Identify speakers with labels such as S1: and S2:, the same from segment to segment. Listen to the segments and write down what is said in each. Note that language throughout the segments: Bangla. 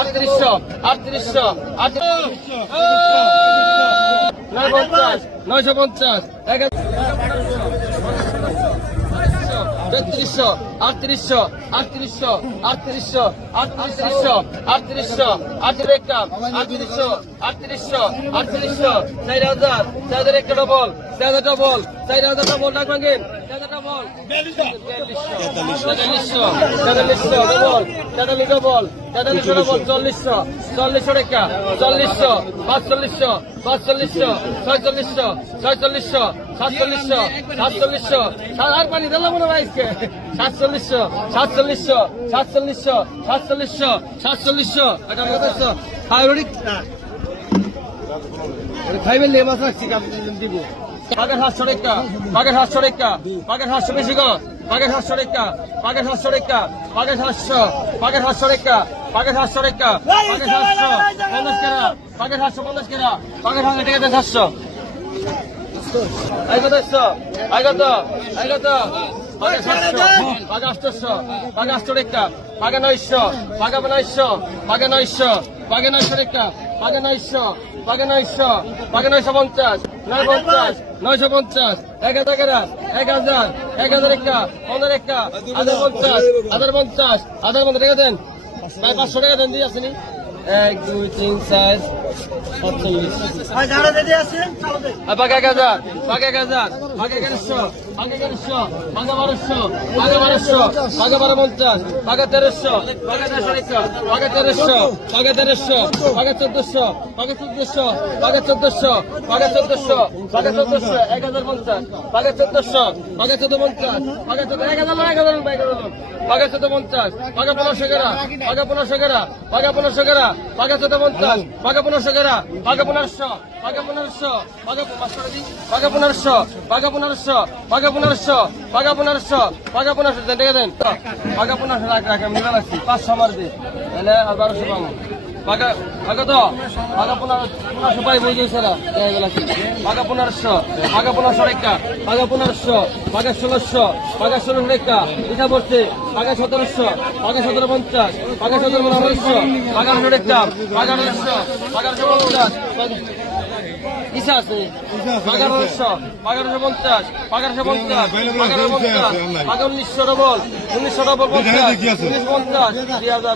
S1: আটত্রিশশো আটত্রিশশো নয় পঞ্চাশ নয়শো পঞ্চাশ এক তেত্রিশশো আটত্রিশশো আটত্রিশশো আটত্রিশশো আটত্রিশশো আটত্রিশশো আটত্রিশ একটা আটত্রিশশো আটত্রিশশো আটত্রিশশো চার হাজার চার হাজার একটা ডবল চার হাজার ডবল চার হাজার ডবল ডাক ভাঙেন চার হাজার ডবল তেতাল্লিশশো তেতাল্লিশশো ডবল তেতাল্লিশ ডবল তেতাল্লিশশো ডবল চল্লিশশো চল্লিশশো রেখা চল্লিশশো পাঁচচল্লিশশো পাঁচচল্লিশশো ছয়চল্লিশশো ছয়চল্লিশশো সাতচল্লিশশো সাতচল্লিশশো আর পানি দিলাম মনে হয় আজকে সাতচল্লিশশো সাতচল্লিশশো সাতচল্লিশশো সাতচল্লিশশো সাতচল্লিশশো এটা কতশো হাইব্রিড খাইবেন লে রাখছি দিব বাগের হাত সরেকা বাগের হাত সরেকা বাগের হাত বেশিগঞ্জ বাগের হাত সরেকা বাগের হাত সরেকা বাগের হাত বাগের হাত সরেকা বাগের হাত সরেকা বাগের হাত পঞ্চাশ কেরা বাগের হাত পঞ্চাশ কেরা বাগের হাত এটা কেটে সাতশো আগত আগত আগত বাগা সাতশো বাগা আটশো বাগা আটশো রেখা বাগা নয়শো বাগা নয়শো বাগা নয়শো বাগা নয়শো রেখা বাগা নয়শো বাগা নয়শো বাগা নয়শো পঞ্চাশ নয় পঞ্চাশ, নয়শো পঞ্চাশ, এক হাজার এগারো এক হাজার এক হাজার একটা, পনেরো একটা, হাজার পঞ্চাশ হাজার পঞ্চাশ হাজার পঞ্চাশ, টাকা দেন। প্রায় পাঁচশো টাকা দেন, দিয়ে আসেনি। এক, দুই, তিন, চার পাকে এক হাজার পাকে এক হাজার পাকে এগারোশো পাকে এগারোশো পাকে বারোশো পাকে বারোশো পাকে বারো পঞ্চাশ পাকে তেরোশো পাকে তেরোশো পাকে তেরোশো পাকে তেরোশো, পাকে চোদ্দশো পাকে চোদ্দশো পাকে চোদ্দশো পাকে চোদ্দশো পাকে চোদ্দশো, এক হাজার পঞ্চাশ, পাকে চোদ্দশো, পাকে চোদ্দ পঞ্চাশ পাকে চোদ্দ এক হাজার এক হাজার এক হাজার পাকে চোদ্দ পঞ্চাশ পাকে পনেরোশো দর্শকেরা বাঘা পনেরোশো বাঘা পনেরোশো বাঘা পনেরোশো বাঘা পনেরোশো বাঘা পনেরোশো বাঘা পনেরোশো বাঘা পনেরোশো দেন দেখে দেন বাঘা পনেরোশো রাখ রাখ আমি পাঁচশো মারবি তাহলে আর বারোশো পাবো পনেরোশো পাই বই দিয়েছে পাগা পনেরোশো পাগা পনেরোশো রেখা পাগা পনেরোশো পাগা ষোলোশো পাগা ষোলো রেখা এটা পড়ছে পাগা সতেরোশো পাগা সতেরো পঞ্চাশ পাগা সতেরো পনেরোশো পাগা আঠারো রেখা পাগা আঠারোশো পাগা আঠারো পঞ্চাশ ইসা আছে? পাগা আঠারোশো পাগা আঠারোশো পঞ্চাশ পাগা আঠারোশো পঞ্চাশ পাগা পঞ্চাশ পাগা উনিশশো ডবল উনিশশো ডবল পঞ্চাশ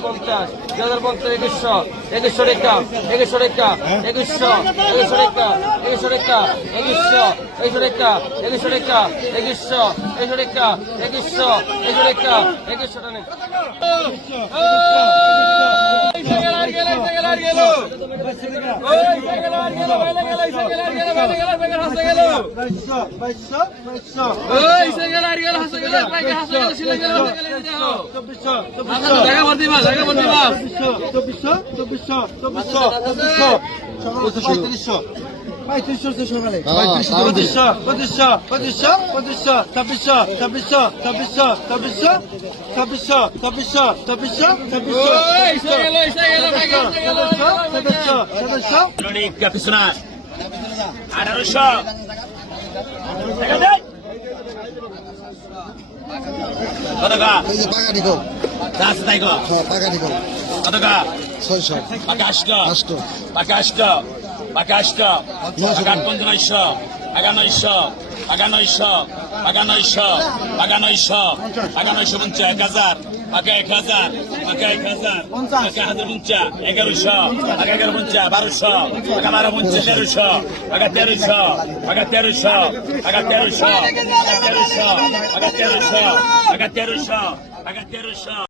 S1: পঞ্চাশ দুই হাজার পঞ্চাশ একুশশো একুশশো রেখা একুশশো রেখা একুশশো একুশশো রেখা একুশশো রেখা একুশশো একুশশো রেখা একুশশো রেখা একুশশো একুশশো রেখা একুশশো একুশশো রেখা একুশশো চব্বিশশো চব্বিশশো চব্বিশশো চব্বিশশো
S2: পঁয়ত্রিশশো সকালে। পঁচিশশো পঁচিশশো পঁচিশশো পঁচিশশো ছাব্বিশশো ছাব্বিশশো ছাব্বিশশো ছাব্বিশশো ছাব্বিশশো ছাব্বিশশো ছাব্বিশশো ছাব্বিশশো
S3: পিছনা আঠারোশো।
S4: ছয়শো।
S3: পাকা আষ্ট পাকা আষ্ট আকাশটা আকাশপঞ্জনৈশ আগানৈশ আগানৈশ আগানৈশ আগানৈশ আগানৈশ পঞ্চা এক হাজার আগে এক হাজার আগে এক হাজার আগে হাজার পঞ্চা এগারোশো আগে এগারো পঞ্চা বারোশো আগে বারো পঞ্চা তেরোশো আগে তেরোশো আগে তেরোশো আগে তেরোশো আগে তেরোশো আগে তেরোশো আগে তেরোশো আগে তেরোশো।